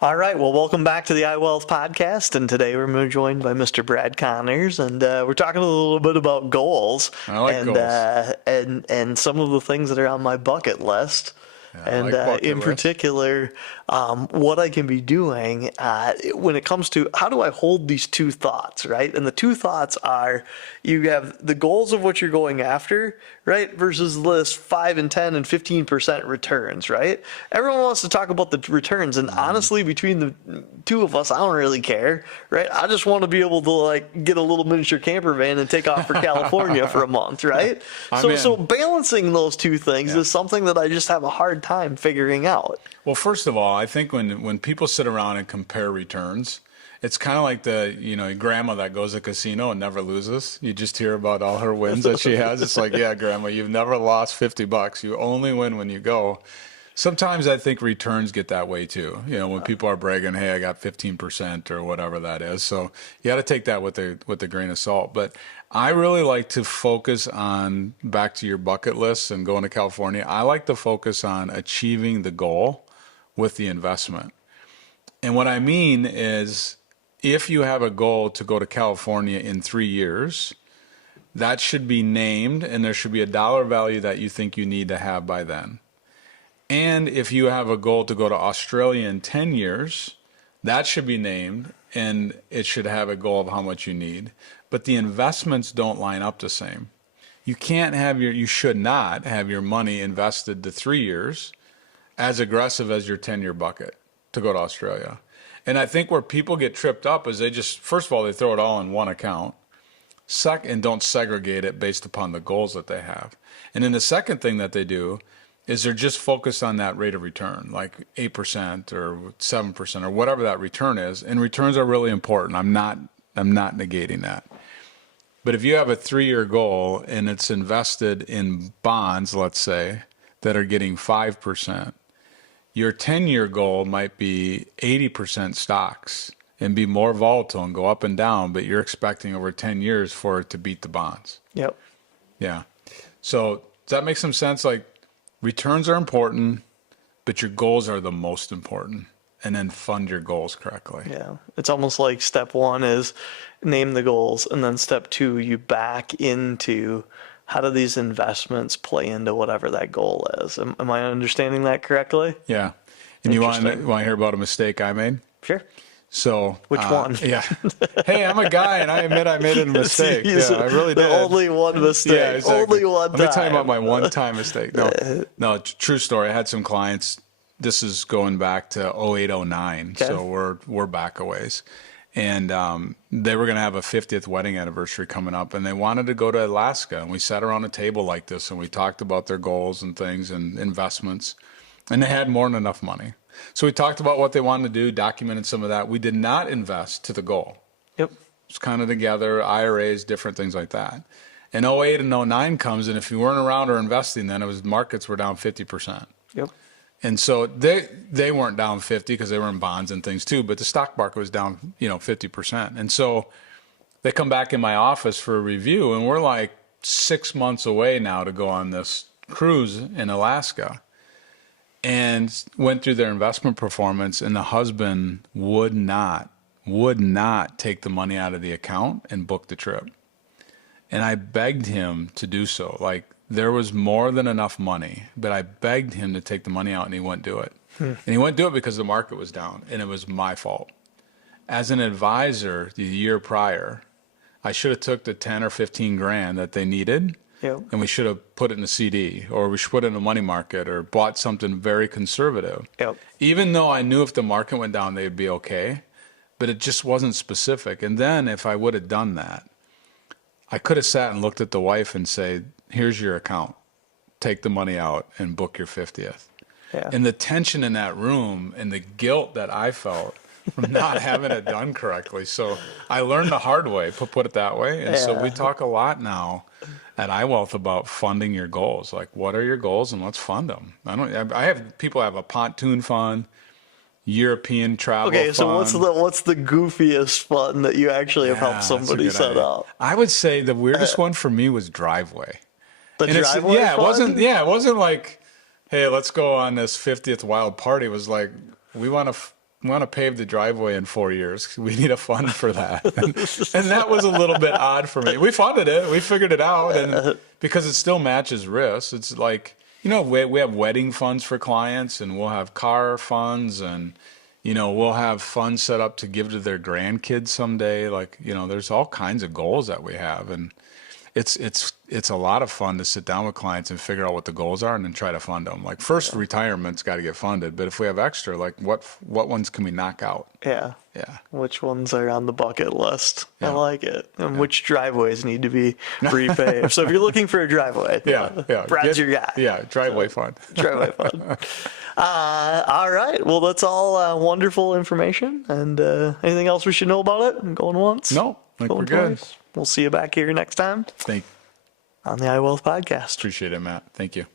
All right. Well, welcome back to the IWealth Podcast, and today we're joined by Mr. Brad Connors, and we're talking a little bit about goals. I like goals. And some of the things that are on my bucket list. Yeah, And in particular, what I can be doing when it comes to how do I hold these two thoughts, right? And the two thoughts are you have the goals of what you're going after, right? Versus this 5 and 10 and 15% returns, right? Everyone wants to talk about the returns. And honestly, between the two of us, I don't really care, right? I just want to be able to like get a little miniature camper van and take off for California for a month, right? So balancing those two things is something that I just have a hard time figuring out. Well, first of all, I think when people sit around and compare returns, it's kind of like the grandma that goes to a casino and never loses. You just hear about all her wins that she has. It's like, yeah, grandma, you've never lost $50. You only win when you go. Sometimes I think returns get that way too. When people are bragging, hey, I got 15% or whatever that is. So you got to take that with a grain of salt. But I really like to focus on, back to your bucket list and going to California, I like to focus on achieving the goal with the investment. And what I mean is, if you have a goal to go to California in 3 years, that should be named and there should be a dollar value that you think you need to have by then. And if you have a goal to go to Australia in 10 years, that should be named and it should have a goal of how much you need. But the investments don't line up the same. You should not have your money invested to 3 years as aggressive as your 10-year bucket to go to Australia. And I think where people get tripped up is first of all, they throw it all in one account. And don't segregate it based upon the goals that they have. And then the second thing that they do is they're just focused on that rate of return, like 8% or 7% or whatever that return is. And returns are really important. I'm not negating that. But if you have a 3-year goal and it's invested in bonds, let's say, that are getting 5%, your 10-year goal might be 80% stocks and be more volatile and go up and down, but you're expecting over 10 years for it to beat the bonds. Yep. Yeah. So does that make some sense? Like, returns are important, but your goals are the most important. And then fund your goals correctly. Yeah. It's almost like step one is name the goals. And then step two, you back into how do these investments play into whatever that goal is? Am I understanding that correctly? Yeah. And you want to hear about a mistake I made? Sure. So which one? Yeah. Hey, I'm a guy, and I admit I made a mistake. Yeah, I really did. Only one mistake. Yeah, exactly. Only one time. Let me tell you about my one-time mistake. No, true story. I had some clients. This is going back to 08, 09. Okay. So we're back a ways. And they were going to have a 50th wedding anniversary coming up, and they wanted to go to Alaska. And we sat around a table like this, and we talked about their goals and things and investments. And they had more than enough money. So we talked about what they wanted to do, documented some of that. We did not invest to the goal. Yep. It's kind of together, IRAs, different things like that. And 08 and 09 comes, and if you weren't around or investing then, markets were down 50%. Yep. And so they weren't down 50 because they were in bonds and things too, but the stock market was down, 50%. And so they come back in my office for a review, and we're like 6 months away now to go on this cruise in Alaska. And went through their investment performance, and the husband would not take the money out of the account and book the trip. And I begged him to do so. Like, there was more than enough money, but I begged him to take the money out, and he wouldn't do it. And he wouldn't do it because the market was down, and it was my fault. As an advisor the year prior, I should have took the 10 or 15 grand that they needed. Yep. And we should have put it in a CD, or we should put it in a money market, or bought something very conservative. Yep. Even though I knew if the market went down, they'd be okay, but it just wasn't specific. And then if I would have done that, I could have sat and looked at the wife and say, here's your account. Take the money out and book your 50th. Yeah. And the tension in that room and the guilt that I felt from not having it done correctly. So I learned the hard way, put it that way. And so we talk a lot now at iWealth about funding your goals. Like, what are your goals, and let's fund them. I have people have a pontoon fund, European travel fund. Okay, so what's the goofiest fund that you actually have helped somebody set up? I would say the weirdest one for me was driveway. Driveway fund? It wasn't like, hey, let's go on this 50th wild party. It was like, we want to to pave the driveway in 4 years. We need a fund for that. And that was a little bit odd for me. We funded it. We figured it out. And because it still matches risks, it's like, we have wedding funds for clients, and we'll have car funds, and, we'll have funds set up to give to their grandkids someday. Like, there's all kinds of goals that we have. And it's a lot of fun to sit down with clients and figure out what the goals are and then try to fund them. Like first retirement's got to get funded, but if we have extra, like what ones can we knock out? Yeah. Yeah. Which ones are on the bucket list? I like it. And which driveways need to be repaved. So if you're looking for a driveway, Brad's your guy. Yeah, driveway fund. Driveway fund. All right. Well, that's all wonderful information. And anything else we should know about it? Going once? No, we're Going good. twice? We'll see you back here next time Thank on the IWealth Podcast. Appreciate it, Matt. Thank you.